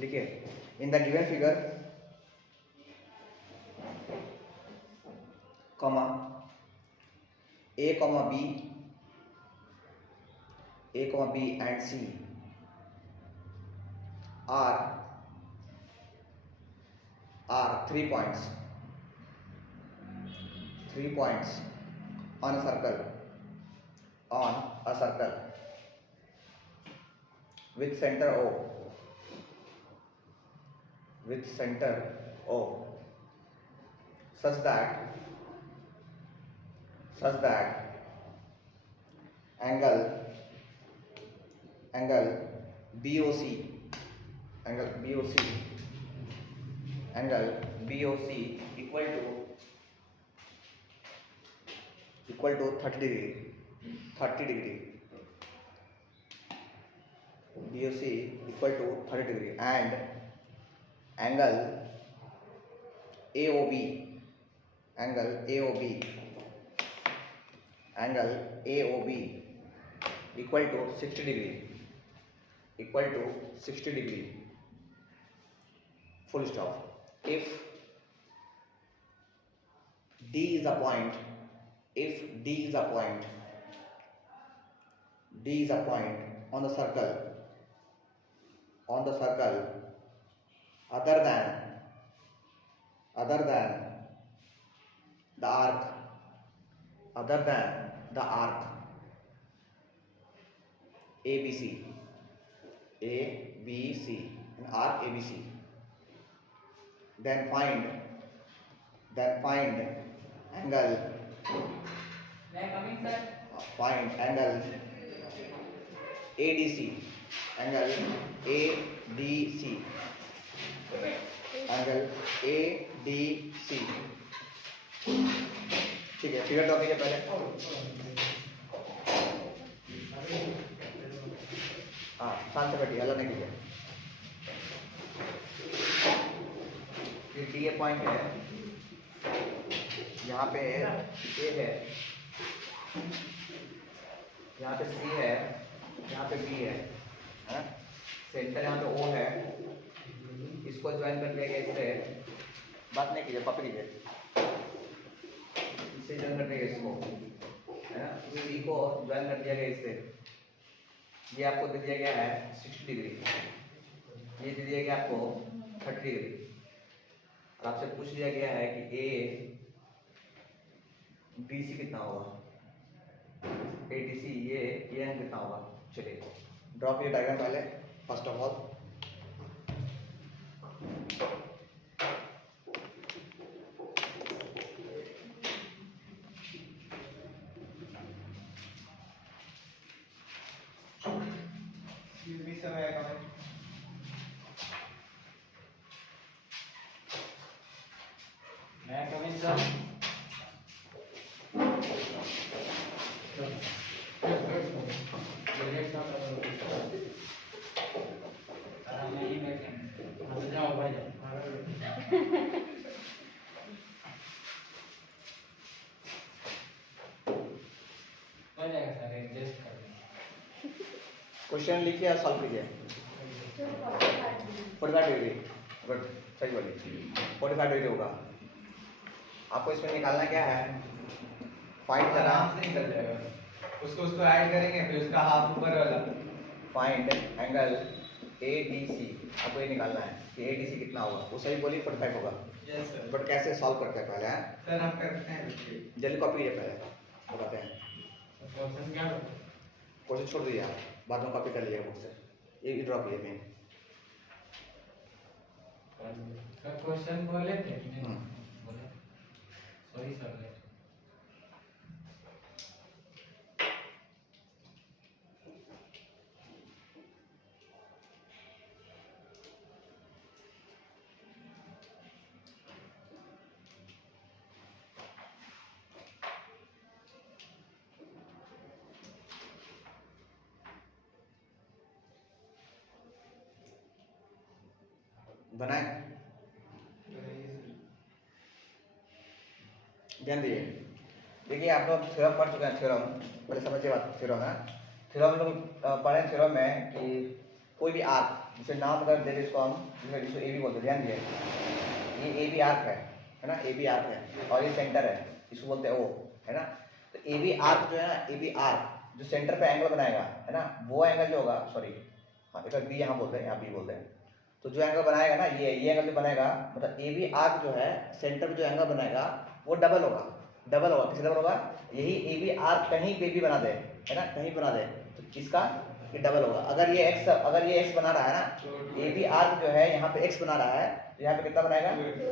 लिखिए, in the given figure comma a comma b and c are 3 points on a circle with center O such that angle BOC equal to 30 degree BOC equal to 30 degree and angle AOB equal to 60 degree full stop. If D is a point on the circle other than the arc ABC then find angle ADC ठीक है, figure draw कीजिए पहले। हाँ, शांत से बैठिए, हल्ला नहीं कीजिए। ये डी ए पॉइंट है, यहाँ पे ए है, यहाँ पे सी है, यहाँ पे बी है, सेंटर यहाँ पे ओ है, इसको ज्वाइन कर लिया गया इससे, बात नहीं कीजिए, कॉपी कीजिए, इससे ज्वाइन कर दिया इसको, है ना, सी को ज्वाइन कर दिया गया इससे, ये आपको दे दिया गया है 60 डिग्री, ये दे दिया गया आपको 30 डिग्री, और आपसे पूछ लिया गया है कि ए बी सी कितना होगा, ए डी सी ये कितना होगा। चलिए ड्रॉ कीजिए डायग्राम पहले, फर्स्ट ऑफ ऑल क्वेश्चन लिखिए और सॉल्व कीजिए। 45 डिग्री, गुड, सही बोलिए, 45 डिग्री होगा। आपको इसमें निकालना क्या है, फाइंड करना से निकल जाएगा, उसको ऐड करेंगे, फिर उसका हाफ ऊपर वाला, फाइंड एंगल ADC, आपको ये निकालना है कि ADC कितना होगा। वो सही बोली 45 होगा। Yes sir. बट कैसे सॉल्व करते हैं पहले, सर हम करते हैं, जल्दी कॉपी कीजिए पहले, बताते हैं। क्वेश्चन क्या है, क्वेश्चन छोड़ दीजिए आप, बाद में कॉपी कर लीजिएगा मुझसे, ये ड्रॉ कीजिए मैं क्वेश्चन बोले थे, बोले सॉरी सर। बनाए, ध्यान दीजिए। देखिए आप लोग थ्योरम पढ़ चुके हैं, थ्योरम पहले समझिए बात, थ्योरम है, थ्योरम लोग पढ़े थ्योरम में कि कोई भी आर्क, जैसे नाम अगर दे इसको हम, जैसे इसको ए बी बोलते हैं, ध्यान दिए, ये ए बी आर्क है ना, ए बी आर्क है, और ये सेंटर है, इसको बोलते हैं ओ, है ना। तो ए बी आर्क जो है ना, ए बी आर्क जो सेंटर पे एंगल बनाएगा, है ना, वो एंगल जो होगा, सॉरी हाँ इधर बी यहाँ बोलते हैं, यहाँ बी बोलते हैं, तो जो एंगल बनाएगा ना, ये एंगल जो बनेगा, मतलब ए बी आर्क जो है सेंटर पे जो एंगल बनाएगा वो डबल होगा, डबल होगा, किस डबल होगा, यही ए बी आर्क कहीं पे भी बना दे, है ना, कहीं बना दे तो इसका ये डबल होगा। अगर ये एक्स बना रहा है ना, ए बी आर्क जो है यहाँ पे एक्स बना रहा है, तो यहाँ पे कितना बनाएगा,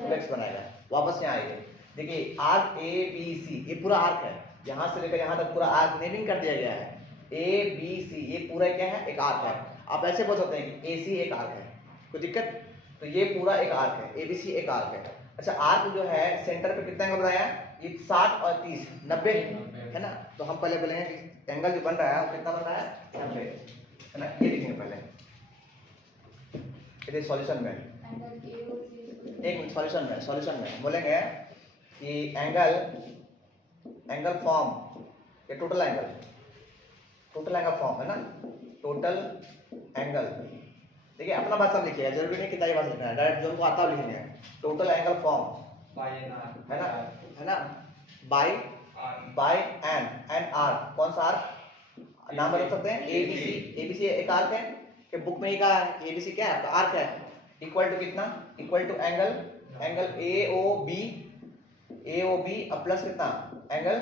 2x बनाएगा। वापस यहाँ आइए, देखिए आर्क ए बी सी, ये पूरा आर्क है, यहाँ से लेकर यहाँ तक पूरा आर्क नेमिंग कर दिया गया है, ए बी सी, ये पूरा क्या है, एक आर्क है। आप ऐसे बोल सकते हैं कि ए सी एक आर्क है, कोई दिक्कत, तो ये पूरा एक आर्क है, ए बी सी एक आर्क है। अच्छा आर्क जो है सेंटर पे कितना एंगल बनाया, ये 60 और 30 90 है ना, तो हम पहले बोलेंगे कि एंगल जो बन रहा है वो कितना बन रहा है, 90 है ना, ये लिखेंगे पहले, ये सॉल्यूशन में, एक मिनट, सॉल्यूशन में बोलेंगे कि एंगल फॉर्म, ये टोटल एंगल फॉर्म है ना, टोटल एंगल, देखिए अपना भाषा में लिखिएगा, जरूरी नहीं कितना ही भाषा लिखना है, डायरेक्ट जो उनको आता है लिखना है, टोटल एंगल फॉर्म है ना, बाय एन आर, कौन सा आर्क, नाम बता सकते हैं, एबीसी एक आर्क है, कि बुक में ही कहा है एबीसी क्या है, आर्क है, इक्वल टू कितना, equal to angle A O B plus कितना, एंगल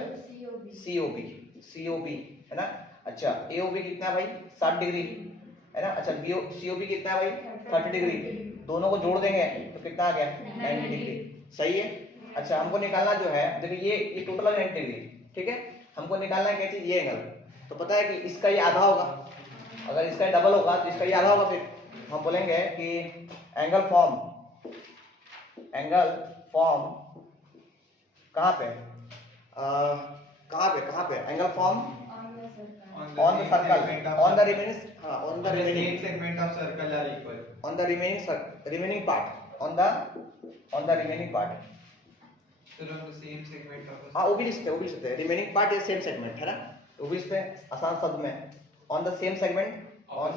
सी ओ बी है ना। अच्छा ए ओ बी कितना भाई, 60 डिग्री है ना। अच्छा सी ओ बी कितना है भाई, 30 डिग्री, दोनों को जोड़ देंगे तो कितना आ गया, 90 डिग्री, सही है। अच्छा हमको निकालना जो है, देखिए ये टोटल है 90 डिग्री, ठीक है, हमको निकालना है क्या चीज, ये एंगल, तो पता है कि इसका ये आधा होगा, अगर इसका डबल होगा तो इसका ये आधा होगा, फिर हम बोलेंगे कि एंगल फॉर्म कहाँ पे, कहाँ पे angle form on the circle, on the remaining segment of circle are equal. on the remaining part, on the remaining part, So on the same segment of a हाँ वो भी लिख सकते हैं, remaining part is same segment है ना, वो भी इसमें आसान शब्द में, on the same segment, on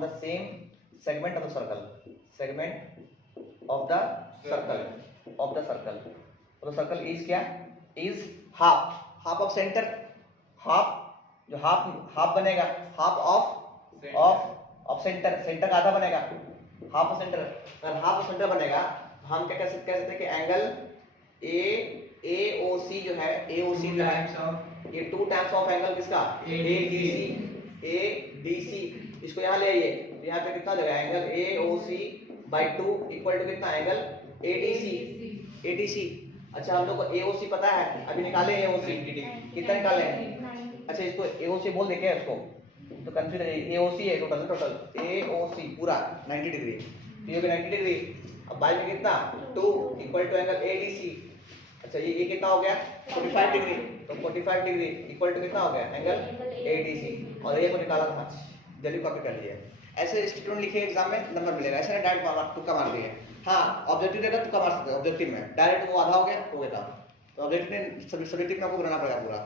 the same segment of the circle, तो सर्कल इज क्या, is half of centre, half बनेगा, हाफ ऑफ सेंटर का आधा बनेगा, हाफ ऑफ सेंटर, अगर हाफ ऑफ सेंटर बनेगा तो हम क्या कह सकते हैं कि एंगल ए ओ सी जो है, ये 2 टाइम्स ऑफ एंगल किसका, ए डी सी, इसको यहाँ ले आइए, यहाँ पे कितना देगा, angle A O C by 2 equal to कितना, एंगल ए डी सी। अच्छा हम लोग को ए ओ सी पता है, अभी निकाले ए ओ सी, कितना निकाले, अच्छा इसको ए ओ सी बोल दे क्या इसको, तो कंफ्यूज है, ए ओ सी है टोटल ए ओ सी पूरा 90 डिग्री, तो ये 90 डिग्री, अब बाई में कितना 2 equal to angle A D C. अच्छा ये कितना हो गया, 45 डिग्री, तो 45 डिग्री इक्वल टू कितना हो गया, एंगल ए डी सी, और ये को निकाला था, जल्दी कॉपी कर लिए। ऐसे स्टेटमेंट लिखिए, एग्जाम में नंबर मिलेगा, ऐसे डायरेक्ट तुक्का मार दिए, हाँ ऑब्जेक्टिव देगा तुक्का मार सकते हैं, ऑब्जेक्टिव में डायरेक्ट वो आधा हो गया, तो ऑब्जेक्टिव में सब्जेक्टिव में आपको बनाना पड़ेगा पूरा।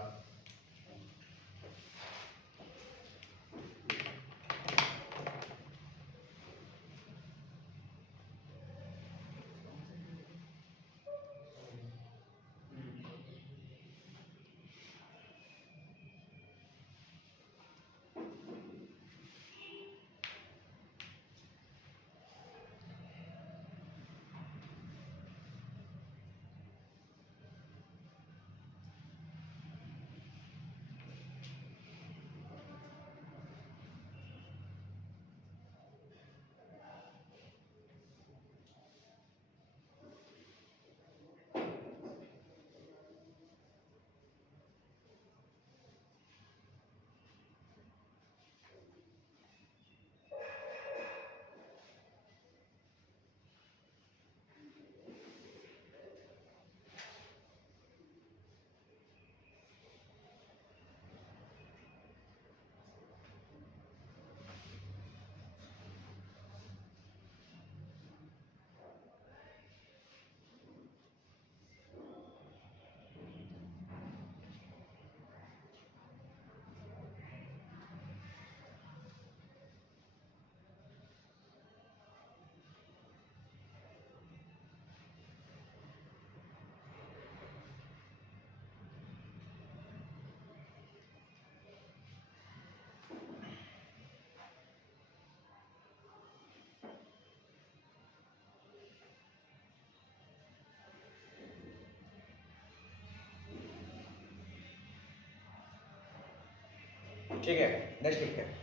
ठीक है, नेक्स्ट लिखते हैं।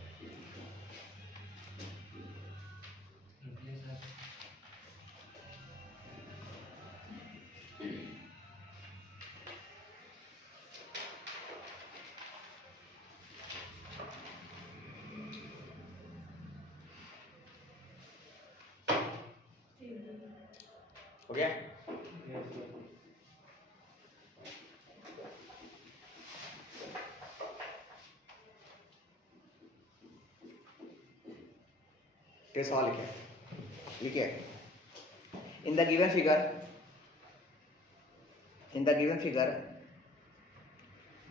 हो गया? टेस्ट सवाल लिखे in the given figure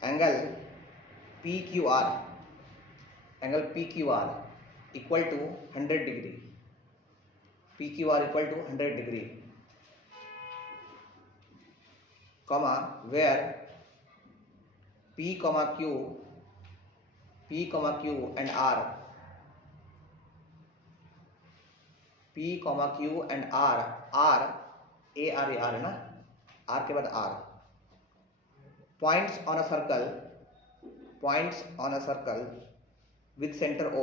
angle PQR equal to 100 degree, PQR equal to 100 degree, comma where P, Q and R are AR है ना, R के बाद R, points on a circle with center O,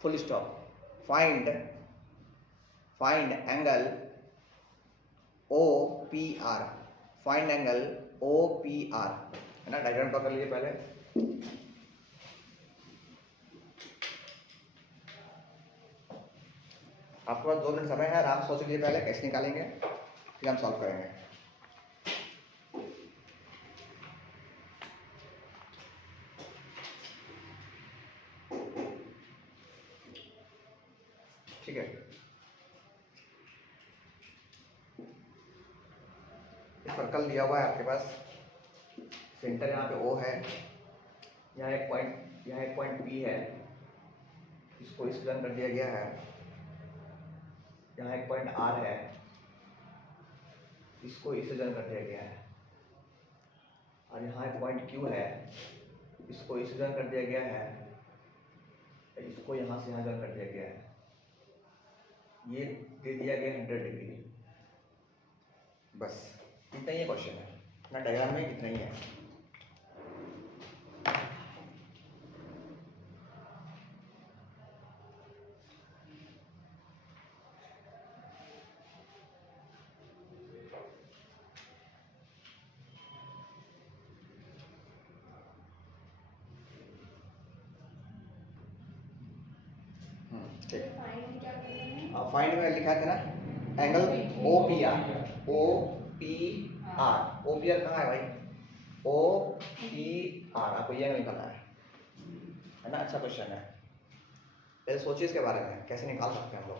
full stop. Find angle OPR, है ना। Diagram draw कर लीजिए पहले। आपके पास 2 मिनट समय है, आराम सोच लीजिए पहले कैसे निकालेंगे, फिर हम सॉल्व करेंगे। ठीक है, सर्कल दिया हुआ है आपके पास, सेंटर यहाँ पे O है, यहाँ एक पॉइंट P है, इसको इस जन कर दिया गया है, यहाँ एक पॉइंट R है, इसको इस जन कर दिया गया है, और यहाँ एक पॉइंट Q है, इसको इस जन कर दिया गया है, इसको यहाँ से यहाँ जन कर दिया गया है। ये दे दिया गया 100 डिग्री। बस इतना ही क्वेश्चन है ना, डायग्राम में कितना ही है। फाइंड में लिखा था ना एंगल OPR कहाँ है भाई? OPR, आपको ये एंगल निकालना है ना। अच्छा क्वेश्चन है, पहले सोचिए इसके बारे में कैसे निकाल सकते हैं हम लोग।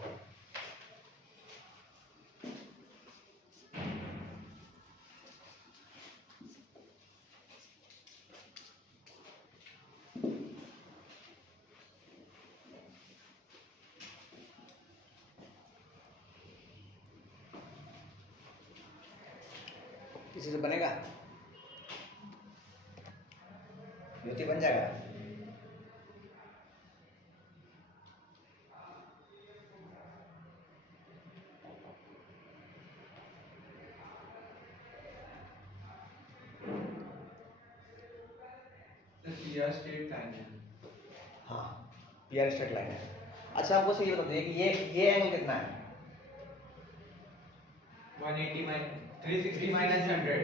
किसी से बनेगा? ज्योति बन जाएगा। PR स्ट्रेट लाइन है। हाँ, PR स्ट्रेट लाइन है। अच्छा हमको सही बता दीजिए कि ये एंगल कितना है? 360 minus 100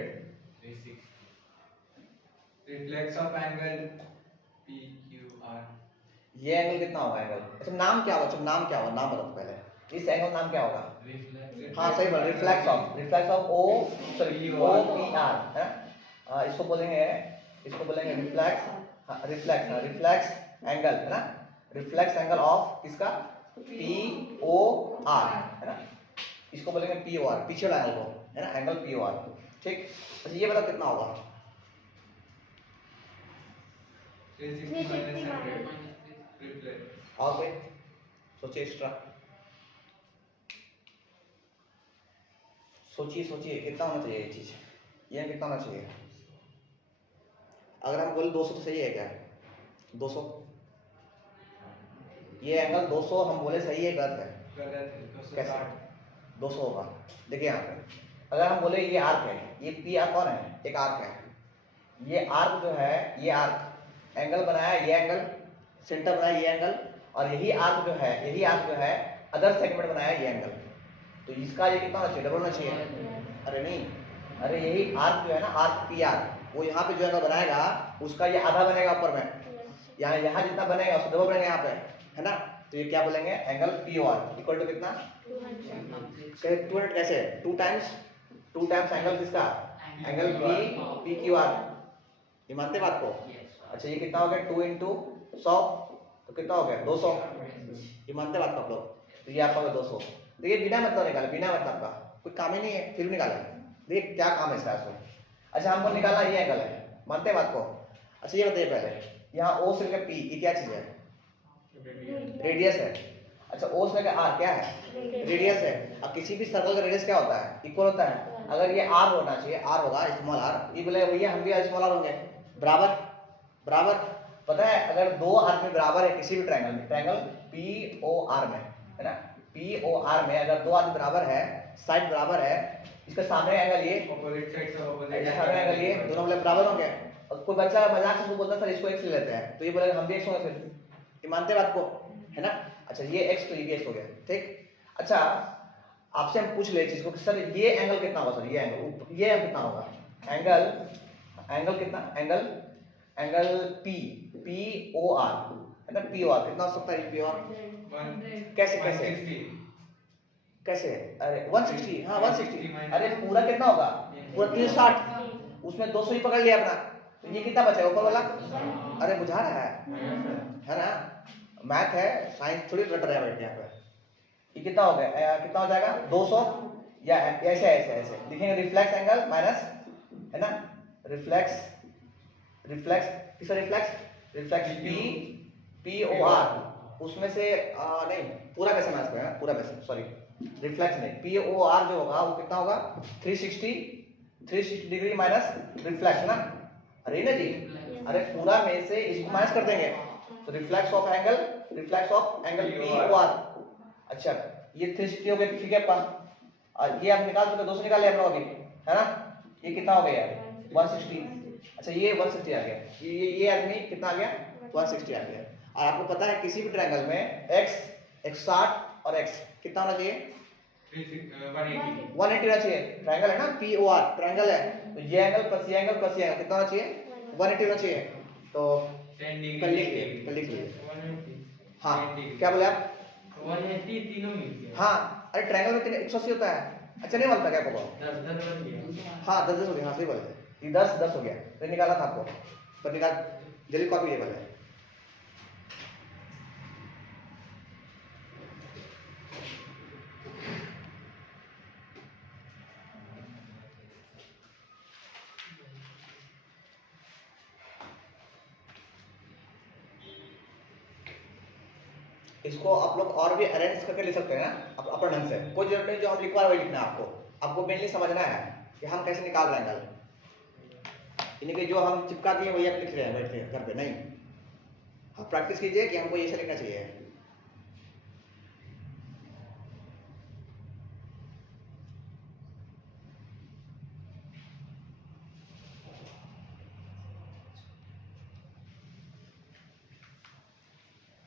reflex of angle PQR। ये एंगल कितना होगा एंगल? अच्छा नाम क्या होगा? अच्छा नाम क्या होगा? नाम बताओ पहले, इस एंगल नाम क्या होगा? हाँ सही बोला, रिफ्लेक्स ऑफ OPR है ना। इसको बोलेंगे रिफ्लेक्स एंगल है ना, रिफ्लेक्स एंगल ऑफ किसका? POR है ना, इसको बोलेंगे POR, पीछे वाला एंगल को है ना, एंगल POR। ठीक, अच्छा ये बताओ कितना होगा? 360 minus 100 reflex। और कोई सोचिए एक्स्ट्रा, सोचिए कितना होना चाहिए ये चीज, ये कितना होना चाहिए? अगर हम बोले 200 तो सही है क्या? 200, ये एंगल 200 हम बोले सही है गलत है? कैसे 200 होगा? देखिए यहाँ पे अगर हम बोले ये आर्क है, ये P आर्क कौन है? एक आर्क है, ये आर्क जो है, ये आर्क एंगल बनाया, ये एंगल सेंटर बनाया, ये एंगल, और यही आर्क जो है, यही आर्क जो है अदर सेगमेंट बनाया, ये एंगल। तो इसका ये कितना होना चाहिए, डबल होना चाहिए। अरे नहीं, अरे यही आर्क जो है ना, आर्क पी आर, वो यहाँ पे जो एंगल बनाएगा उसका ये आधा बनेगा ऊपर में, यहाँ जितना बनेगा उसको डबल बनेगा यहाँ पे, है ना। तो ये क्या बोलेंगे, angle P O R equal to कितना, 200 कैसे, 2 टाइम्स एंगल किसका, एंगल पी क्यू आर। ये मानते बात को। अच्छा ये कितना हो गया, 2 इंटू 100 तो कितना हो गया 200। ये मानते बात को आप लोग। तो ये आपका 200। तो ये बिना मतलब निकाला, बिना मतलब का कोई काम ही नहीं है, फिर निकाला। देखिए क्या काम है इसका। अच्छा हमको निकालना ये एंगल है, मानते बात को। अच्छा ये बताइए पहले, यहाँ ओ से लेकर पी ये क्या चीज है, रेडियस है। अच्छा ओ से लेकर आर क्या है, रेडियस है। अब किसी भी सर्कल का रेडियस क्या होता है, इक्वल होता है। अगर ये आर होना चाहिए, आर होगा स्मॉल आर, ये बोले भैया हम भी स्मॉल आर होंगे, बराबर बराबर। पता है अगर दो आर्क में बराबर है किसी भी ट्रायंगल में, ट्रायंगल पी ओ आर में, है ना, पी ओ आर में अगर दो आर्क बराबर है, साइड बराबर है, इसके सामने एंगल ये, ऑपोजिट साइड से ऑपोजिट सामने एंगल ये, दोनों वाले बराबर होंगे। और कोई बच्चा मजाक से बोलता है सर इसको x ले लेते हैं, तो ये बोलेगा हम भी x होंगे, फिर ये मानते बात को, है ना। अच्छा ये x तो ये भी x हो गया, ठीक। अच्छा आपसे हम पूछ ले चीज को कि सर ये एंगल कितना होगा, सर ये एंगल कितना होगा, एंगल कितना, एंगल पी ओ आर, है ना, पी ओ आर कितना हो सकता है, पी ओ आर कैसे, अरे 160, हाँ 160, अरे पूरा कितना होगा, पूरा 360, उसमें 200 ही पकड़ लिया अपना, तो ये कितना बचा ऊपर वाला। अरे बुझा रहा है ना, मैथ है, साइंस थोड़ी रट रहा है बैठे यहाँ पे। ये कितना हो गया, कितना हो जाएगा 200, या ऐसे ऐसे ऐसे लिखेंगे, रिफ्लेक्स एंगल माइनस, है ना, रिफ्लेक्स किसका रिफ्लेक्स पी ओ आर, उसमें से नहीं पूरा कैसे मैच है, पूरा कैसे, सॉरी रिफ्लेक्स नहीं, पी ओ आर जो होगा वो कितना होगा 360 डिग्री माइनस रिफ्लेक्स ना, अरे ना जी, अरे पूरा में से इसको माइनस कर देंगे, तो reflex of angle P O R. अच्छा ये 360 हो गया, ठीक है अपना, और ये आप निकाल चुके, 200 निकाल लिया हम लोग अभी, है ना। ये कितना हो गया 160। अच्छा ये 160 आ गया, ये आदमी कितना आ गया 160 आ गया। और आपको पता है किसी भी ट्रायंगल में x 160 और x कितना होना चाहिए, 180 होना चाहिए। ट्रायंगल है ना, पी ओ आर ट्रायंगल है, तो ये एंगल प्लस ये एंगल प्लस ये एंगल कितना होना चाहिए, 180 होना चाहिए। तो 10 कर लीजिए। हाँ क्या बोले आप, 180 तीनों मिल गया। हाँ अरे ट्रायंगल में 180 होता है। अच्छा नहीं बनता क्या आपको, 10 बन गया। हाँ 10 हो गया, हाँ सही बोले थे, ये 10 हो गया, तो निकाला था आपको, पर निकाल जल्दी कॉपी ये वाला। इसको आप लोग और भी अरेंज करके लिख सकते हैं ना अपने ढंग से, कोई जरूरत नहीं जो हम लिखवा रहे लिखना है। आपको मेनली समझना है कि हम कैसे निकाल रहे हैं एंगल, यानी कि जो हम चिपका दिए वही आप लिख रहे हैं बैठ के घर पे, नहीं हाँ प्रैक्टिस कीजिए कि हमको ये से लिखना चाहिए।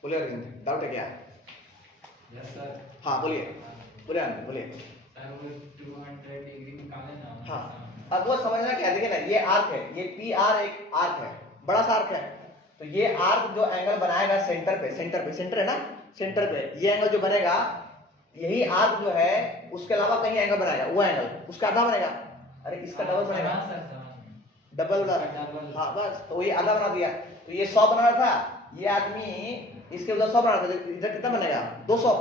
बोलिए डाउट है क्या, यस सर। हाँ बोलिए आनंद बोलिए। सर वो 200 डिग्री निकाले ना। हाँ अब वो समझना क्या, देखिए ना ये आर्क है, ये पी आर एक आर्क है, बड़ा सा आर्क है। तो ये आर्क जो एंगल बनाएगा सेंटर है ना, सेंटर पे ये एंगल जो बनेगा, यही आर्क जो है उसके अलावा कहीं एंगल बनाएगा, वो एंगल उसका आधा बनेगा। अरे इसका डबल बनेगा, डबल बना, हाँ बस तो ये आधा बना दिया। तो ये 100 बना रहा था, ये आदमी इसके उधर 100 बना रहा था, इधर कितना बनेगा 200,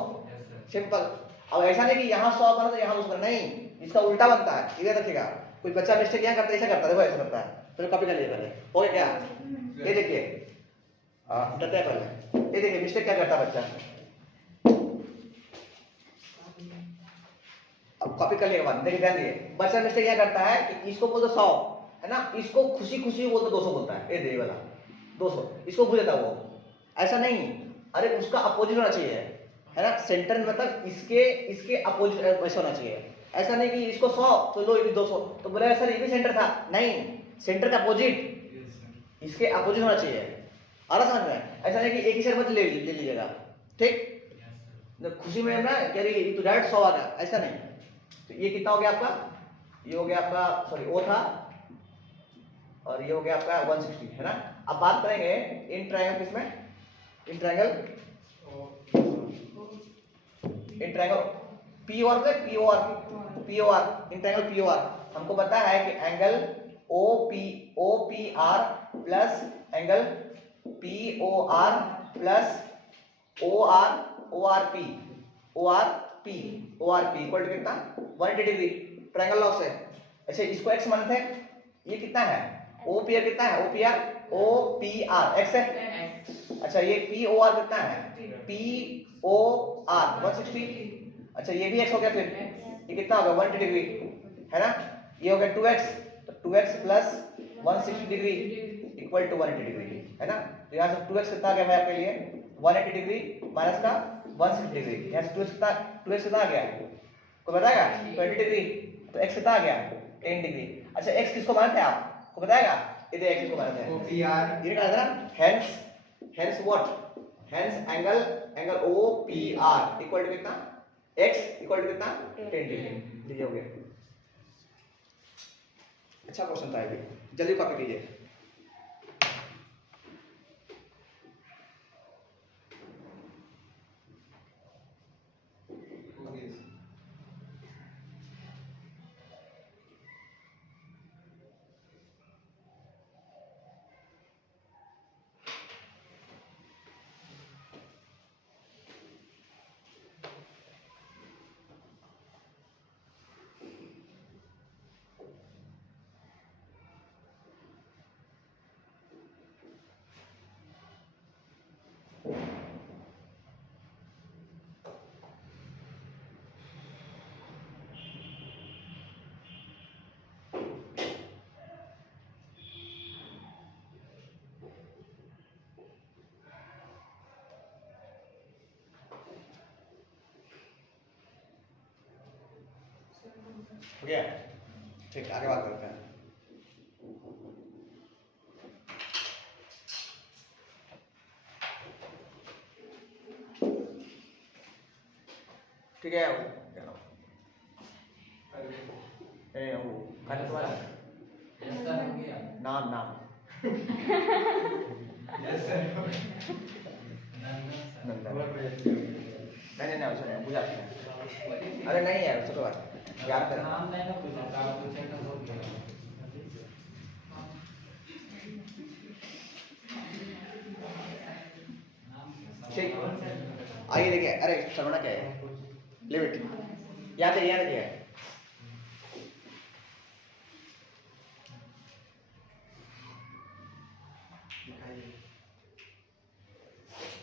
सिंपल। अब ऐसा नहीं कि यहाँ 100 बना तो यहाँ 200 नहीं, इसका उल्टा बनता है, इधर रखिएगा। कोई बच्चा मिस्टेक क्या करता है, ऐसा करता है, देखो ऐसा करता है, तो कॉपी कर लिए पहले, हो गया क्या, ये देखिए डरता है पहले, ये देखिए मिस्टेक क्या करता है बच्चा। अब कॉपी कर लिया बाद देखिए ध्यान दिए, बच्चा मिस्टेक क्या करता है कि इसको बोलते 100 है ना, इसको खुशी बोलते 200 बोलता है, ये दे वाला 200 इसको भूल जाता है वो, ऐसा नहीं। अरे उसका अपोजिट होना चाहिए, है ना, सेंटर मतलब इसके अपोजिट वैसे होना चाहिए। ऐसा नहीं कि इसको 100 तो लो ये भी 200, तो बोला सर ये भी सेंटर था, नहीं सेंटर का अपोजिट इसके अपोजिट होना चाहिए। आ रहा समझ में? ऐसा नहीं कि एक ही शेयर मत ले लीजिएगा, ठीक? खुशी में ना कह रही तो डायरेक्ट 100 आ गया, ऐसा नहीं। तो ये कितना हो गया आपका? ये हो गया आपका, सॉरी ओ था, और ये हो गया आपका 160, है ना। अब बात करेंगे इन ट्रायंगल, किसमें? इन ट्रायंगल पीओआर पे, पीओआर इन ट्रायंगल पीओआर। हमको पता है कि angle OPR plus angle POR plus ORP equal to कितना? 180 डिग्री। ट्रायंगल लॉस है। अच्छा, इसको एक्स मानते हैं, ये कितना है? ओपीआर कितना है? ओपीआर एक्स है। अच्छा, ये पीओआर कितना है? पीओआर 160। अच्छा, ये भी एक्स हो गया। फिर ये कितना होगा? 180 डिग्री, है ना। ये हो गया 2x, तो 2x plus 160 degree equal to 180 degree, है ना। तो यहाँ से 2x कितना आ गया भाई आपके लिए? 180 डिग्री माइनस का 160 डिग्री। यहाँ से 2x कितना आ गया? कोई बताएगा? 20 डिग्री। तो x कितना आ गया? 10 डिग्री। अच्छा, x किसको मानते हैं आप? को बताएगा? इधर x किसको मानते हैं? OPR। ये कहा था ना, hence what? Hence angle OPR equal to कितना? x इक्वल टू कितना? 10 डिग्री। ये हो गया। अच्छा क्वेश्चन था ये भी, जल्दी कॉपी कीजिए। हो गया? ठीक, आगे बात करते हैं। ठीक है, क्या नाम? वो खाने तुम्हारा यस सर, हो गया। नाम यस सर। नंदन। नहीं उसको नहीं बुझा। अरे नहीं यार, उसको बात याद करना। नाम नहीं ना पूछा था, आप पूछे तो हो गया। ठीक, आइए देखिए। अरे श्रवणा क्या है? लिमिट याद है क्या है?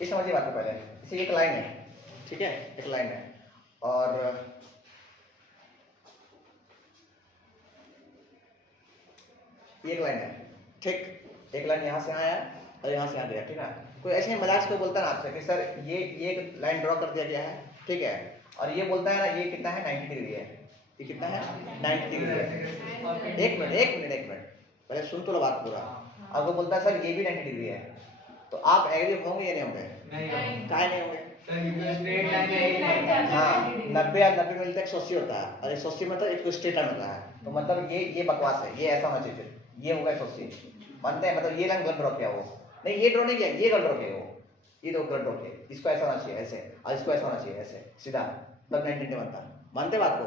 ये समझिए बात को पहले। इसे एक लाइन है, ठीक है, एक लाइन है, और ये एक लाइन है, ठीक। एक लाइन यहाँ से आया और यहाँ से यहाँ गया, ठीक है। कोई ऐसे ही मजाक से कोई बोलता है ना आपसे कि सर ये एक लाइन ड्रॉ कर दिया गया है, ठीक है, और ये बोलता है ना ये कितना है? 90 डिग्री है। ये कितना है? 90 डिग्री है। एक मिनट पहले सुन तो लो बात पूरा। अब वो बोलता है सर ये भी 90 डिग्री है, तो आप एग्री होंगे या नहीं होंगे? नहीं। काहे नहीं होंगे? सर ये तो स्ट्रेट लाइन है ही नहीं। हाँ, 90 और 90 मिलता है 180 होता है, और 180 मतलब एक स्ट्रेट लाइन होता है। तो मतलब ये बकवास है, ये ऐसा होना चाहिए। फिर ये होगा 180, मानते हैं? मतलब ये लाइन गलत ड्रॉ किया वो, नहीं ये ड्रॉ नहीं किया, ये गलत ड्रॉ किया वो, ये तो गलत ड्रॉ किया। इसको ऐसा होना चाहिए, ऐसे, और इसको ऐसा होना चाहिए, ऐसे सीधा, तब 90 बनता। मानते बात को?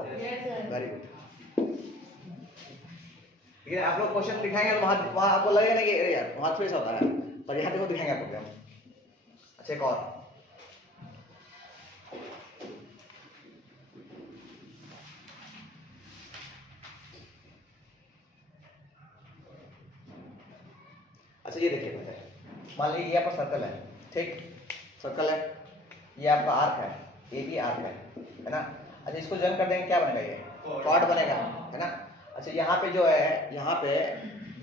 Very good. लेकिन आप लोग क्वेश्चन दिखाएंगे तो वहां आपको लगेगा ना कि अरे यार वहां थोड़ी सा होता है, पर यहाँ देखो दिखाएंगे आपको हम। अच्छा, एक और अच्छा, ये देखिए पहले, मान लीजिए ये आपका सर्कल है, ठीक, सर्कल है, ये आपका आर्क है, ये भी आर्क है ना। अच्छा, इसको जॉइन कर देंगे, क्या बनेगा? ये कॉर्ड बनेगा, है ना। अच्छा, यहाँ पे जो है, यहाँ पे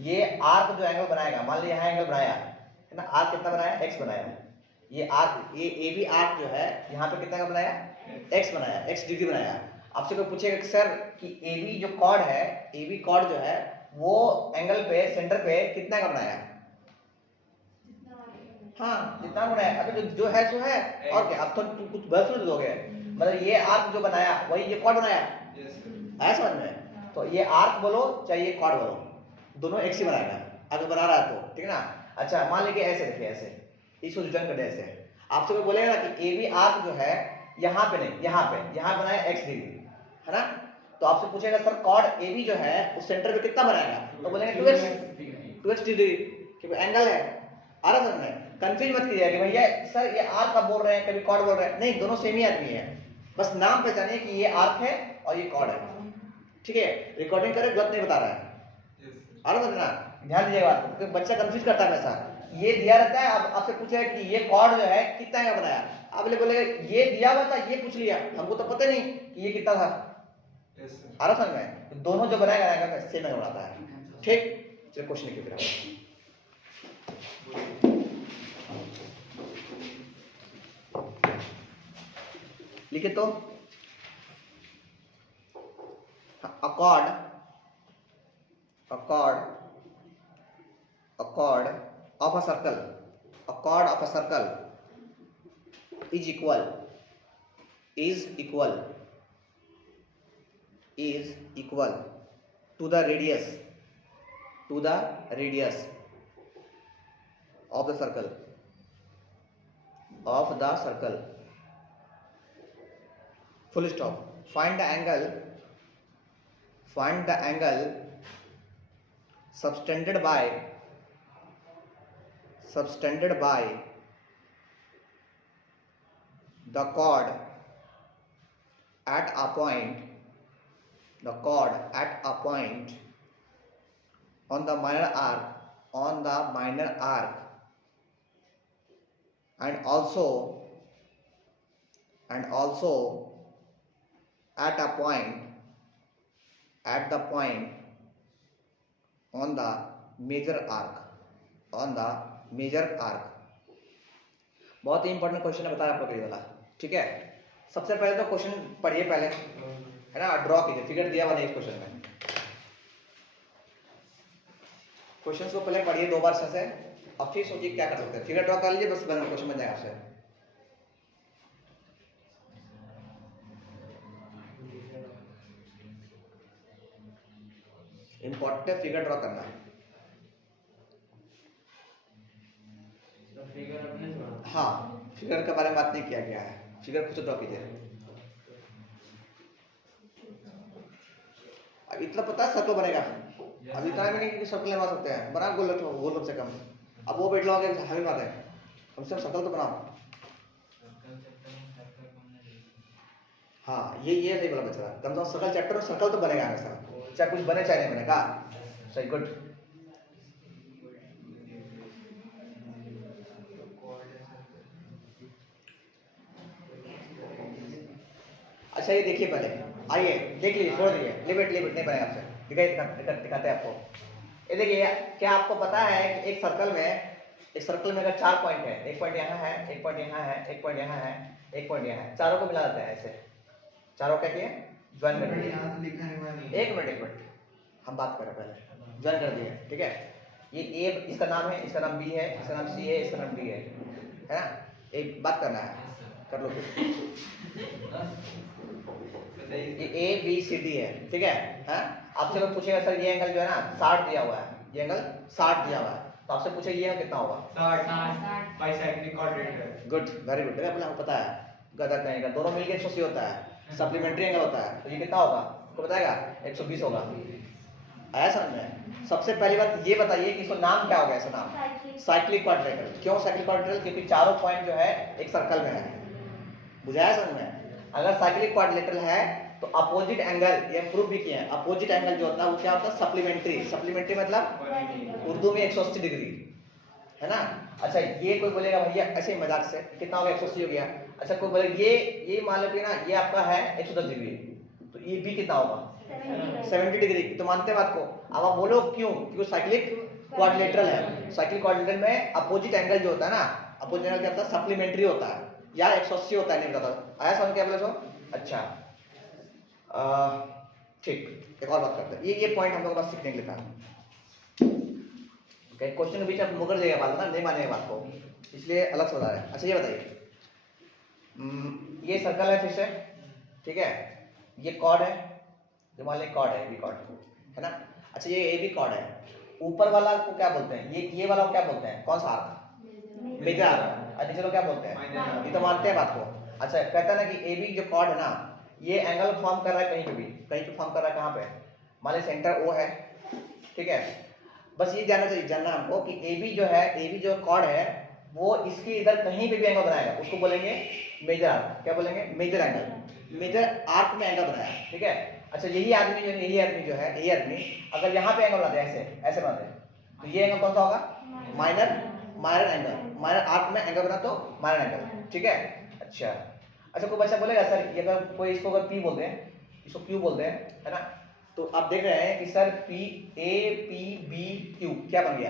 ये आर्क जो एंगल बनाएगा, मान लीजिए यहाँ एंगल बनाया है ना, आर्क कितना बनाया? x बनाया। ये आर्क, ये भी आर्क जो है यहाँ पे कितना का बनाया? x बनाया, x डिग्री बनाया। आपसे कोई पूछेगा कि सर कि AB जो कॉर्ड है, AB कॉर्ड जो है वो एंगल पे, सेंटर पे कितना का बनाया? हाँ जितना गुना है, अभी जो है सो है, और क्या अब तो कुछ बस दोगे, मतलब ये आर्क जो बनाया वही ये कॉर्ड बनाया, आया समझ में? तो ये आर्क बोलो चाहे ये कॉर्ड बोलो, दोनों एक ही बनाएगा अगर बना रहा है तो, ठीक है ना? अच्छा मान लीजिए ऐसे देखिए, ऐसे इसको रिटर्न कर दे ऐसे, आपसे कोई बोलेगा ना कि ए बी आर्क जो है यहाँ पे नहीं, यहाँ बनाया x डिग्री, है ना? तो आपसे पूछेगा सर कॉर्ड ए बी जो है उस सेंटर पे कितना बनाएगा, तो बोलेंगे 2x डिग्री, क्योंकि एंगल है। आ रहा समझ में? कंफ्यूज मत कीजिएगा कि भैया सर ये आर्क का बोल रहे हैं कभी कॉर्ड बोल रहे हैं, नहीं दोनों सेम ही आदमी है, बस नाम पहचानिए कि ये आर्क है और ये कॉर्ड है, ठीक है? रिकॉर्डिंग करे गलत नहीं बता रहा है, आ रहा समझना? ध्यान दीजिएगा बात को, क्योंकि बच्चा कंफ्यूज करता है हमेशा, ये दिया रहता है, अब आपसे पूछेगा कि ये कॉर्ड जो है कितना का बनाया, आप बोलेगा ये दिया हुआ था, ये पूछ लिया, हमको तो पता नहीं कि ये कितना था, आ रहा समझ में? दोनों जो बनाएगा सेम एंगल बनाता है, ठीक? चलिए क्वेश्चन लिखिए फिर आप। लिखे तो a chord of a circle, a chord of a circle is equal to the radius of the circle full stop. Find the angle subtended by the chord at a point on the minor arc and also at the point on the major arc, बहुत ही important question है, बता रहा आपको ये वाला, ठीक है? सबसे पहले तो क्वेश्चन पढ़िए पहले, है ना? ड्रॉ कीजिए, फिगर दिया हुआ नहीं क्वेश्चन में, क्वेश्चन को पहले पढ़िए 2 बार से, और फिर सोचिए क्या कर सकते हैं, फिगर ड्रॉ कर लीजिए, बस क्वेश्चन बन जाएगा आपसे। इंपॉर्टेंट है फिगर ड्रॉ करना, फिगर अपने थोड़ा, हाँ फिगर के बारे में बात नहीं किया गया है, फिगर खुद ड्रॉ कीजिए। अब इतना पता है सर्कल बनेगा, अब इतना भी नहीं कि सर्कल बना सकते हैं, बना गोल से कम, अब वो बैठ लोगे हमें बात है, कम से कम सर्कल तो बनाओ। हाँ ये नहीं बोला बच्चा, कम से कम सर्कल चैप्टर में सर्कल तो बनेगा हमेशा, चाहे कुछ बने चाहे नहीं बनेगा, सही गुड। अच्छा ये देखिए पहले, आइए देख लीजिए, छोड़ दीजिए, लिमिट नहीं बनेगा आपसे, दिखाते हैं आपको। ये देखिए, क्या आपको पता है कि एक सर्कल में अगर 4 पॉइंट है, एक पॉइंट यहाँ है, एक पॉइंट यहाँ है, एक पॉइंट यहाँ है, एक पॉइंट यहाँ है, चारों को मिला देते हैं ऐसे, चारों क्या किए ज्वाइन कर दिए। एक मिनट हम बात कर रहे हैं, पहले ज्वाइन कर दिए, ठीक है? ये ए इसका नाम है, इसका नाम बी है, इसका नाम सी है, इसका नाम डी है ना? एक बात करना है, कर लो ये ए बी सी डी है, ठीक है? आपसे लोग पूछेगा सर ये एंगल जो है ना 60 दिया हुआ है, ये एंगल 60 दिया हुआ है, तो आपसे पूछे ये कितना होगा? 60 बाइसेक्टिक क्वाड्रेंट। गुड, वेरी गुड, अपने आपको पता है, गदर का एंगल दोनों मिलकर 180 होता है, सप्लीमेंट्री एंगल होता है, तो ये कितना होगा आपको बताएगा? 120 होगा। आया समझ में? सबसे पहली बात ये बताइए कि इसका नाम क्या होगा? ऐसा नाम साइक्लिक क्वाड्रेंटल। क्यों साइक्लिक क्वाड्रेंटल? क्योंकि चारों पॉइंट जो है एक सर्कल में है, बुझाया समझ में? अगर साइक्लिक क्वाड्रिलेटरल है तो अपोजिट एंगल, ये प्रूव भी किया है, अपोजिट एंगल जो होता है वो क्या होता है? सप्लीमेंट्री मतलब उर्दू में 180 डिग्री, है ना? अच्छा ये कोई बोलेगा भैया ऐसे ही मजाक से कितना हो गया? 180 हो गया। अच्छा कोई बोले ये मान लो कि ना ये आपका है 110 डिग्री, तो ये भी कितना होगा? 70 डिग्री। तो मानते हैं बात को? अब आप बोलो क्यों? क्योंकि साइक्लिक क्वाड्रिलेटरल है, साइक्लिक क्वाड्रिलेटरल में अपोजिट एंगल जो होता है ना, अपोजिट एंगल क्या होता है? सप्लीमेंट्री होता है, या 180 होता है, नहीं बताता। आया समझ क्या बोले सो? अच्छा ठीक, एक और बात करते हैं, ये पॉइंट हम लोग बस सीखने के लिए था। क्वेश्चन के बीच आप मुकर जाइएगा बात ना, नहीं मानेगा बात को। इसलिए अलग से बता रहे हैं। अच्छा ये बताइए, ये सर्कल है फिर से, ठीक है, ये कॉर्ड है, जो मान लीजिए कॉर्ड है, ए बी कॉर्ड है ना। अच्छा ये ए बी कॉर्ड है, ऊपर वाला को क्या बोलते हैं, ये वाला को क्या बोलते हैं, कौन सा आर्क, मेजर आर्क, और नीचे लोग क्या बोलते हैं, ये तो मानते हैं बात को। अच्छा कहता है ना कि ए बी जो कॉर्ड है ना, ये एंगल फॉर्म कर रहा है कहीं पे भी, कहीं पे फॉर्म कर रहा है, कहाँ पे, मान लीजिए सेंटर ओ है, ठीक है। बस ये जानना हमको कि ए बी जो है, ए बी जो कॉर्ड है वो इसके इधर कहीं पे भी एंगल बनाएगा, उसको बोलेंगे मेजर आर्क। क्या बोलेंगे, मेजर एंगल, मेजर आर्क में एंगल बनाया, ठीक है। अच्छा यही आदमी जो है, यही आदमी अगर यहाँ पे एंगल बनाते हैं, ऐसे बनाते हैं, तो ये एंगल कौन सा होगा, माइनर एंगल, माइनर आर्क में एंगल बना तो माइनर एंगल, ठीक है। अच्छा कोई बच्चा बोलेगा सर ये अगर कोई इसको अगर पी बोलते हैं, इसको क्यू बोलते हैं, है ना, तो आप देख रहे हैं कि sir P A P B Q क्या बन गया,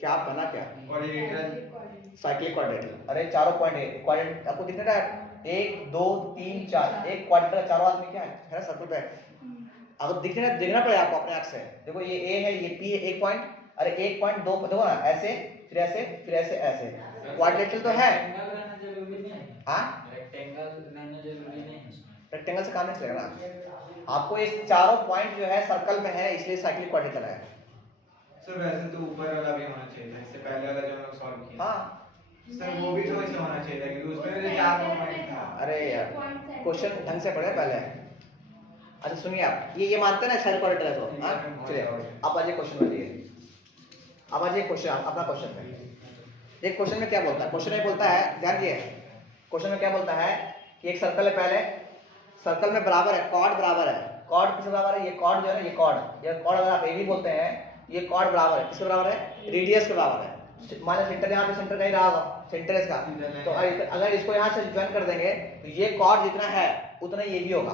क्या बना, क्या साइक्लिक क्वाड्रेटिक। अरे चारों पॉइंट क्वाड्रेटिक आपको कितने का, 1 2 3 4, एक क्वाड्रेटिक चारों आदमी क्या है ना, सर्कल पे। अब देखना पड़ेगा आपको अपने आंख से। देखो ये ए है, ये पी है, एक पॉइंट, अरे एक पॉइंट दो देखो ना, ऐसे फिर ऐसे फिर ऐसे क्वाड्रेटिक तो है। हाँ रेक्टेंगल से काम नहीं चलेगा ना, आपको इस चारों पॉइंट जो है सर्कल में है, इसलिए साइक्लिक क्वाड्रेटिक है। सर वैसे तो ऊपर वाला भी होना चाहिए था, इससे पहले वाला जो हम लोग सॉल्व किया। हाँ सर वो भी तो वैसे होना चाहिए था, क्योंकि उसमें भी 4 पॉइंट था। अरे यार क्वेश्चन ढंग से पढ़े पहले। अच्छा सुनिए आप, ये मानते हैं ना साइक्लिक क्वाड्रेटिक है तो, हाँ चलिए अब आइए क्वेश्चन में दिए, अब आइए क्वेश्चन, अपना क्वेश्चन में। एक क्वेश्चन में क्या बोलता है, क्वेश्चन में बोलता है, ध्यान दिए, क्वेश्चन में क्या बोलता है कि एक सर्कल है, पहले सर्कल में बराबर है, कॉर्ड बराबर है, कॉर्ड किससे बराबर है, ये कॉर्ड जो है ना, ये कॉर्ड अगर आप ए बी बोलते हैं, ये कॉर्ड बराबर है, किसके बराबर है, रेडियस के बराबर है। मान लीजिए सेंटर यहाँ पे सेंटर कहीं रहा होगा, सेंटर इसका, तो अगर इसको यहाँ से ज्वाइन कर देंगे तो ये कॉर्ड जितना है उतना ये भी होगा,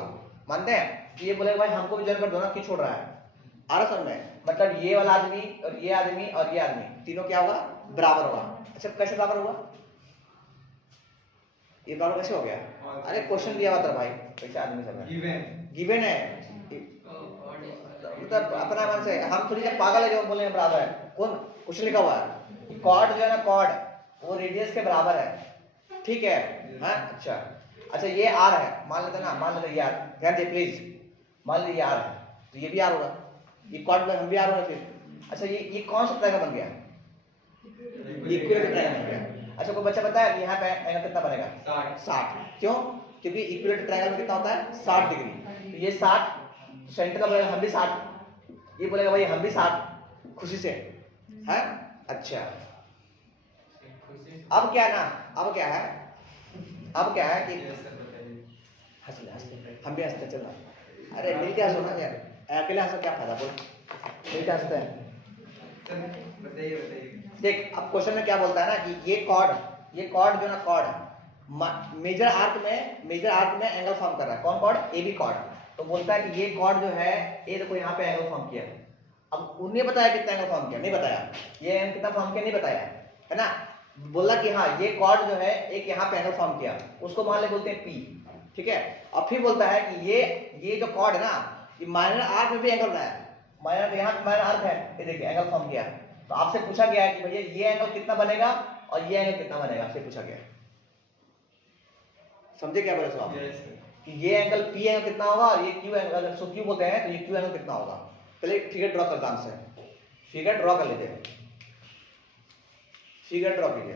मानते हैं। तो ये बोलेगा भाई हमको भी ज्वाइन कर दो ना, क्यों छोड़ रहा है, आ रहा समझ में, मतलब ये वाला आदमी और ये आदमी और ये आदमी तीनों क्या होगा, बराबर होगा। अच्छा कैसे बराबर होगा, ये बराबर कैसे हो गया, अरे क्वेश्चन दिया हुआ था भाई, कैसे आदमी सब गिवन है, मतलब अपना मन से हम थोड़ी सा पागल है जो बोले बराबर है, कौन क्वेश्चन लिखा हुआ है, कॉर्ड जो है ना, कॉर्ड वो रेडियस के बराबर है, ठीक है। हाँ अच्छा ये आर है, मान लेते ना, मान लेते यार, ध्यान दे प्लीज, मान लीजिए आर है तो ये भी आर होगा, ये कॉर्ड में हम भी आर होगा फिर। अच्छा ये कौन सा ट्रायंगल बन गया, इक्विलेटरल ट्रायंगल बन गया। अच्छा कोई बच्चा बताया कि यहाँ पे एंगल कितना बनेगा, 60, क्यों, क्योंकि इक्विलेटरल ट्रायंगल में कितना होता है 60 डिग्री, तो ये 60, सेंटर का बोलेगा हम भी 60, ये बोलेगा भाई हम भी 60, खुशी से है। अच्छा अब क्या ना, अब क्या है कि हंसते हम भी हंसते, चलना, अरे मिल के हंसो ना यार, अकेले हंसो क्या फायदा, बोल मिल के हंसते हैं। बताइए देख अब क्वेश्चन में क्या बोलता है ना कि ये कॉर्ड जो ना, कॉर्ड मेजर आर्क में एंगल फॉर्म कर रहा है, कौन कॉर्ड, ए बी कॉर्ड। तो बोलता है कि ये कॉर्ड जो है, ये देखो यहाँ पे एंगल फॉर्म किया, अब उन्हें बताया कितना एंगल फॉर्म किया, नहीं बताया, ये एंगल कितना फॉर्म किया नहीं बताया, है ना। बोला कि हाँ ये कॉर्ड जो है एक यहाँ पे एंगल फॉर्म किया, उसको मान ले बोलते हैं पी, ठीक है। और फिर बोलता है कि ये जो कॉर्ड है ना, ये माइनर आर्क में भी एंगल बनाया, माइनर यहाँ पे माइनर आर्क है, ये देखिए एंगल फॉर्म किया। तो आपसे पूछा गया है कि भैया ये एंगल कितना बनेगा और ये एंगल कितना बनेगा, आपसे पूछा गया, समझे क्या बोले आप कि ये एंगल पी एंगल कितना होगा और ये क्यू एंगल, अगर इसको क्यू बोलते हैं तो ये क्यू एंगल कितना होगा। चलिए फिगर ड्रॉ करता हूं से, फिगर ड्रॉ कर लीजिए, फिगर ड्रॉ कीजिए।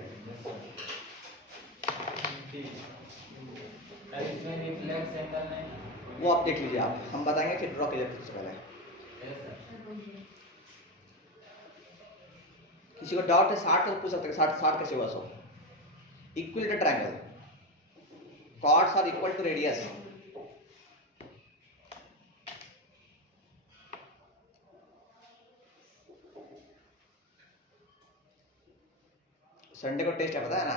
इसमें रिफ्लेक्स एंगल नहीं, वो आप देख लीजिए, आप हम बताएंगे, फिर ड्रॉ कीजिए सबसे पहले। किसी को डाउट है 60 तो पूछ सकते हैं, 60 कैसे हुआ, so equilateral triangle, chords are equal to radius, Sunday को टेस्ट है पता है ना।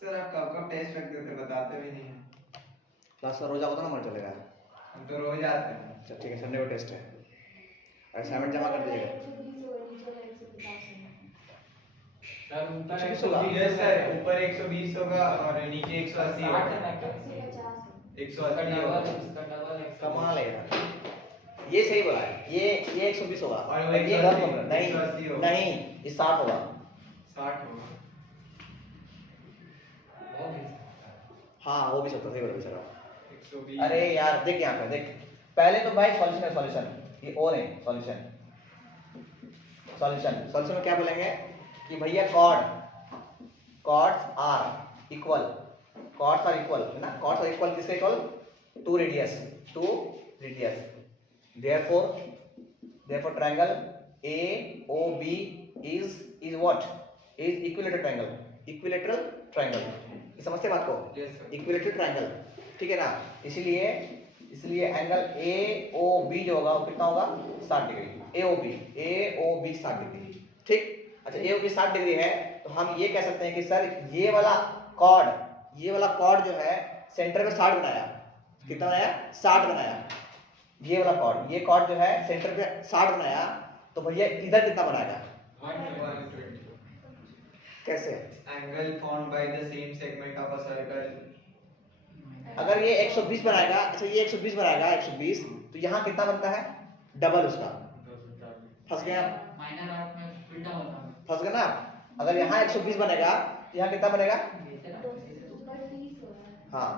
सर आप कब टेस्ट रखते थे, बताते भी नहीं हैं। क्लास का रोज आओ तो ना मन चलेगा, हम तो रोज आते हैं। अच्छा ठीक है, संडे को टेस्ट है, असाइनमेंट जमा कर दीजिएगा। सर ऊपर 120 होगा, यस सर, ऊपर 120 होगा और नीचे 180 होगा। 180 होगा। इसका डबल कमाल है यार, ये सही बोला है, ये 120 होगा और वो और ये 180 गलत होगा। नहीं 180 होगा। नहीं, ये 60 होगा। 60 होगा। वो भी सकता है। हाँ वो भी सकता, सही बोला बेचारा। 120। अरे यार देख यहाँ पे देख, पहले तो भाई सॉल्यूशन है, सॉल्यूशन ये और है सॉल्यूशन। सॉल्यूशन में क्या बोलेंगे कि भैया कॉर्ड्स आर इक्वल, है ना, कॉर्ड्स आर इक्वल किसके इक्वल, to radius therefore triangle AOB is what, is equilateral triangle। ये समझते बात को, Yes, sir. इक्विलेटरल ट्रायंगल, ठीक है ना। इसलिए एंगल AOB जो होगा वो कितना होगा, 60 डिग्री। AOB 60 डिग्री, ठीक। अच्छा AOB 60 डिग्री है तो हम ये कह सकते हैं कि सर ये वाला कॉर्ड जो है सेंटर में 60 बनाया, कितना बनाया, 60 बनाया। ये वाला कॉर्ड, ये कॉर्ड जो है सेंटर पे 60 बनाया, तो भैया इधर कितना बनाएगा, 120। कैसे। Angle formed by the same segment of a circle। अगर ये 120 बनाएगा, अच्छा ये 120 बनाएगा 120, तो यहाँ कितना बनता है, डबल उसका। फंस गया आप, माइनर आर्ट में उल्टा होता है। फंस गए ना आप। अगर यहाँ 120 बनेगा तो यहाँ कितना बनेगा, हाँ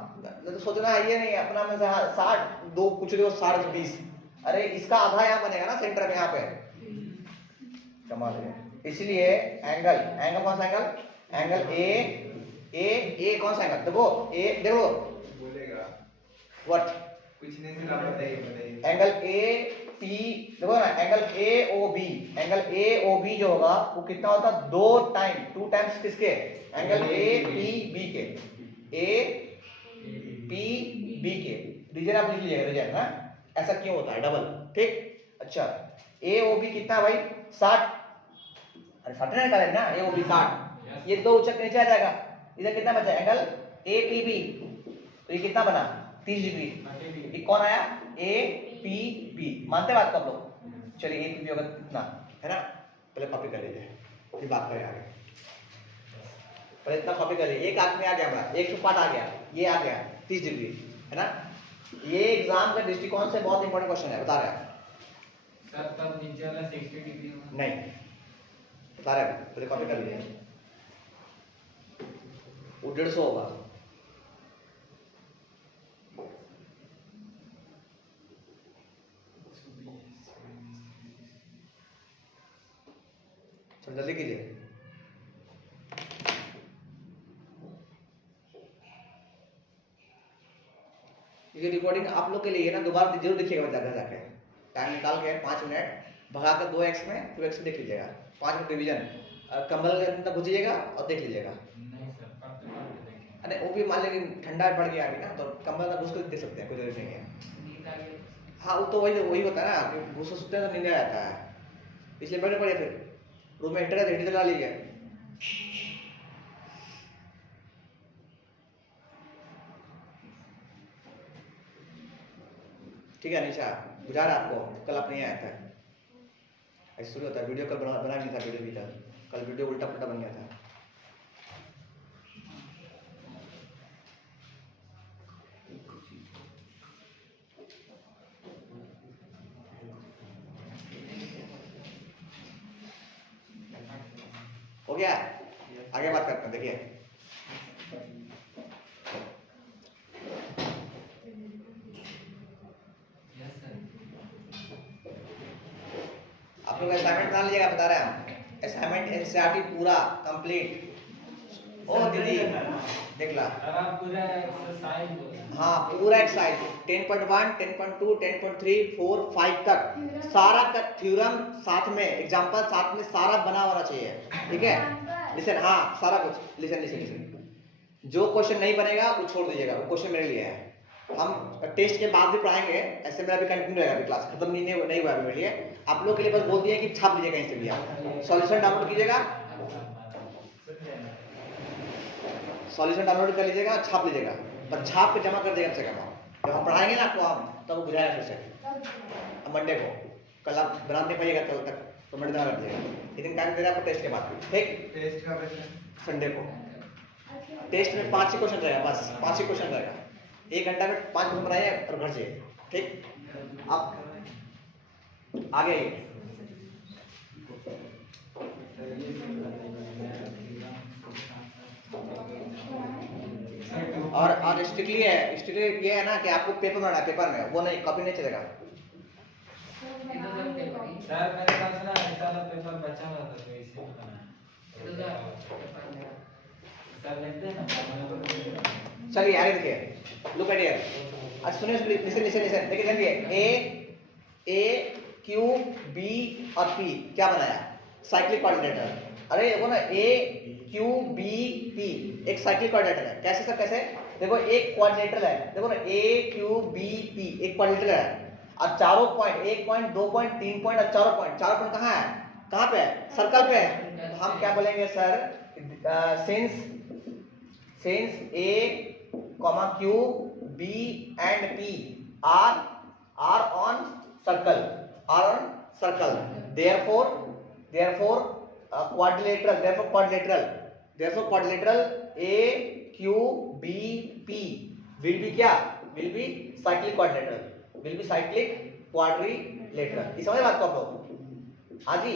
तो सोचना ये नहीं अपना में से 60 दो कुछ दो 60 20, अरे इसका आधा यहाँ बनेगा ना सेंटर में, यहाँ पे कमाल है। इसलिए एंगल कौन सा एंगल ए कौन सा एंगल, देखो बोलेगा व्हाट, कुछ नहीं, सिर्फ आप बताइए। एंगल AP देखो ना, एंगल AOB जो होगा वो कितना होता है, 2 टाइम्स किसके, एंगल APB के, APB के। रीजन आप लिख लीजिएगा, रीजन ना, ऐसा क्यों होता है डबल, ठीक। अच्छा AOB कितना भाई, 60, अरे 60 ना निकालेंगे ना, AOB 60, ये 2 उचक नीचे आ जाएगा, इधर कितना बचा एंगल APB, तो ये कितना बना 30 डिग्री। ये कौन आया, APB, मानते बात कब लोग, चलिए APB होगा कितना, है ना, पहले कॉपी कर लीजिए फिर बात करें आगे। पहले इतना कॉपी कर लीजिए, एक आदमी आ गया हमारा 105 आ गया, ये आ गया 30 डिग्री, है ना। ये एग्जाम का दृष्टिकोण से बहुत इंपॉर्टेंट क्वेश्चन है, बता रहे हैं सर तब नीचे वाला 60 डिग्री होगा। नहीं, बता रहे हैं, पहले कॉपी कर लीजिए, वो 150 होगा। चल जल्दी कीजिए। ये रिकॉर्डिंग आप लोग के लिए है ना, दोबारा जरूर देखिएगा घर जाके, टाइम निकाल के 5 मिनट भगाकर 2x में 2x में देख लीजिएगा, 5 मिनट रिवीजन, कंबल के अंदर घुसिएगा और देख लीजिएगा। नहीं सर, पढ़ते देखें। अरे वो भी मान लेकिन ठंडा पड़ गया अभी ना, तो कंबल अंदर घुस कर देख सकते हैं, कोई जरूरत नहीं है। नींद आ गई। हाँ वो तो वही होता है ना, घुस सुनते हैं तो नींद आ जाता है, इसलिए बैठे पड़े, फिर रूम में एंटर है तो चला लीजिए। ठीक है निशा, बुझा रहा आपको, कल आप नहीं आया था, ऐसे शुरू होता है। वीडियो कल बना नहीं था, वीडियो भी था कल, वीडियो उल्टा पुल्टा बन गया था। हो गया, आगे बात करते हैं, देखिए यस सर। आप लोग असाइनमेंट बना लीजिएगा, बता रहे हैं हम, असाइनमेंट एनसीईआरटी पूरा कंप्लीट। ओ दीदी देख ला, सर आप पूरा एक्सरसाइज बोल रहे हैं। हाँ पूरा एक्सरसाइज 10.1 10.2 10.3 4 5 तक सारा का थ्योरम साथ में, एग्जांपल साथ में, सारा बना होना चाहिए, ठीक है। लिसन, हाँ सारा कुछ लिसन। जो क्वेश्चन नहीं बनेगा वो छोड़ दीजिएगा, वो क्वेश्चन मेरे लिए है। हम टेस्ट के बाद भी पढ़ाएंगे, ऐसे मेरा भी कंटिन्यू रहेगा, अभी क्लास खत्म नहीं हुआ मेरे लिए। आप लोग के लिए बस बोल दिए कि छाप लीजिएगा, कहीं से भी आप सॉल्यूशन डाउनलोड कीजिएगा, सॉल्यूशन डाउनलोड कर लीजिएगा, छाप लीजिएगा, पर छाप के जमा कर देगा कम से कम। जब हम पढ़ाएंगे ना आपको, हम तब वो बुझाएगा फिर से मंडे को, कल आप बना नहीं पाइएगा कल तक, तो मंडे जमा कर दीजिएगा, लेकिन टाइम दे रहा है आपको टेस्ट के बाद, ठीक। टेस्ट का प्रश्न संडे को टेस्ट में 5 ही क्वेश्चन रहेगा, बस 5 ही क्वेश्चन रहेगा, 1 घंटा में 5 क्वेश्चन बनाइए और घर जाइए, ठीक। आप आगे और स्ट्रिक्टली ये है ना कि आपको पेपर बनाना है, पेपर में, वो नहीं, कॉपी नहीं चलेगा। सर मेरे पास ना ऐसा वाला पेपर बचा हुआ था तो इसी में बनाया। सर लिखते हैं ना। चलिए आगे देखिए, लुक एट हियर। अच्छा सुनिए, लिसन देखिए, देखिए ए क्यू बी और पी क्या बनाया, साइक्लिक कोऑर्डिनेटर। अरे देखो ना, ए क्यू बी पी एक साइक्लिक कोऑर्डिनेटर है। कैसे सर, कैसे? देखो एक कोऑर्डिनेटर है, देखो ना, ए क्यू बी पी एक कोऑर्डिनेटर है, और चारों पॉइंट 1 पॉइंट 2 पॉइंट 3 पॉइंट और चारों पॉइंट कहाँ है, कहाँ पे है, सर्कल पे है। तो हम क्या बोलेंगे sir, since A, Q, B and P are on circle, therefore quadrilateral A Q B P will be क्या, will be cyclic quadrilateral, ये समझ बात को आप लोग? हाँ जी,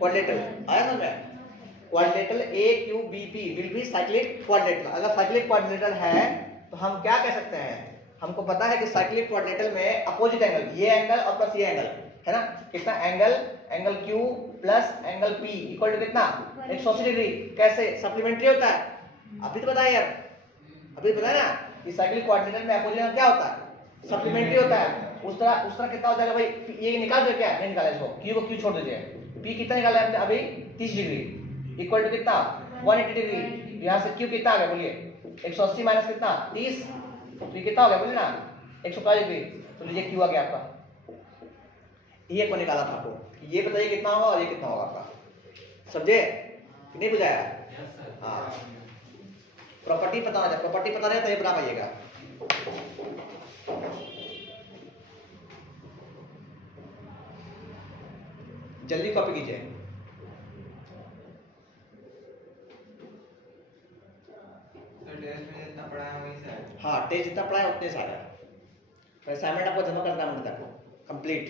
quadrilateral आया समझ में? Quadrilateral A Q B P will be cyclic quadrilateral. अगर साइक्लिक क्वाड्रिलेटरल है तो हम क्या कह सकते हैं, हमको पता है कि साइक्लिक क्वाड्रिलेटरल में अपोजिट एंगल, ये एंगल और प्लस ये एंगल है ना, कितना angle Q plus angle P equal to कितना, 180 डिग्री। कैसे, सप्लीमेंट्री होता है, अभी तो बताया यार, अभी बताया ना कि साइक्लिक क्वाड्रिलेटरल में अपोजिट एंगल क्या होता है, सप्लीमेंट्री होता है। उस तरह कितना हो जाएगा भाई, ये निकाल दो, क्या नहीं निकाला इसको, क्यू को क्यू छोड़ दीजिए, पी कितना निकाला हमने अभी, 30 डिग्री इक्वल टू कितना, 180 डिग्री। यहाँ से क्यू कितना आ गया बोलिए, 180 माइनस कितना, 30, तो ये कितना हो गया बोलिए ना, 140 डिग्री। तो लीजिए क्यू आ गया आपका, ये को निकाला था आपको। ये बताइए कितना होगा और ये कितना होगा आपका, समझे कि नहीं बुझाया? हाँ, प्रॉपर्टी पता है, प्रॉपर्टी पता रहे तो ये बना पाइएगा। जल्दी कॉपी कीजिए। टेस्ट में जितना पढ़ा है वही से है। हाँ, टेस्ट जितना पढ़ा है उतने सारा है। असाइनमेंट आपको जमा करना है मुझे कंप्लीट।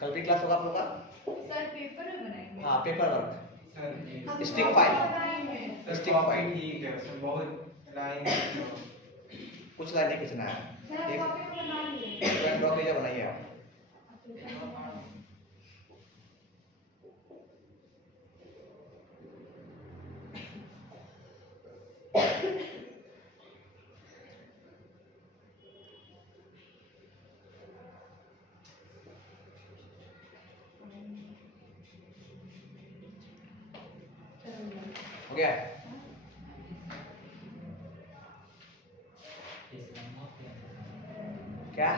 कल भी क्लास होगा आप लोगों का सर, पेपर में बनाएंगे। हाँ, paper work, sir stick file, stick file ठीक है, उसमें बहुत लाइन कुछ लाइन नहीं खींचना है, सर, कॉपी में बना लिए। ड्रॉ कीजिए, बनाइए आप। हो गया? क्या?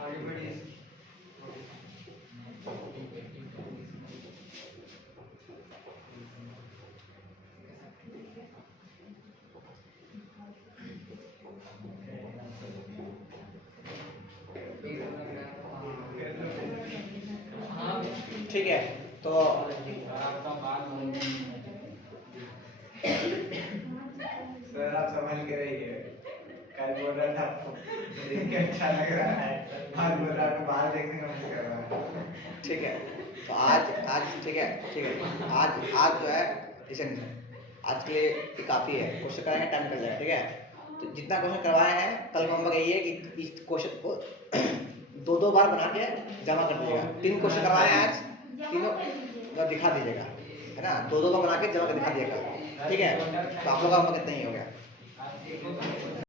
आगे बढ़िए। ठीक है, तो आपका बात सर आप संभल के रहिए, कल बोल रहा था आपको देख के अच्छा लग रहा है, आज बोल रहा है बाहर देखने का मन कर रहा है। ठीक है, तो आज ठीक है, आज जो है लिसन, आज के लिए ये काफ़ी है। क्वेश्चन कराएंगे, टाइम निकल जाएगा, ठीक है। तो जितना क्वेश्चन करवाए हैं कल को हम ये कि इस क्वेश्चन को 2-2 बार बना के जमा कर दीजिएगा। 3 क्वेश्चन करवाए हैं आज, तीनों दिखा दीजिएगा, है ना, 2-2 बार बना के जमा कर दिखा दीजिएगा, ठीक है। तो आप लोग का कितना ही हो गया।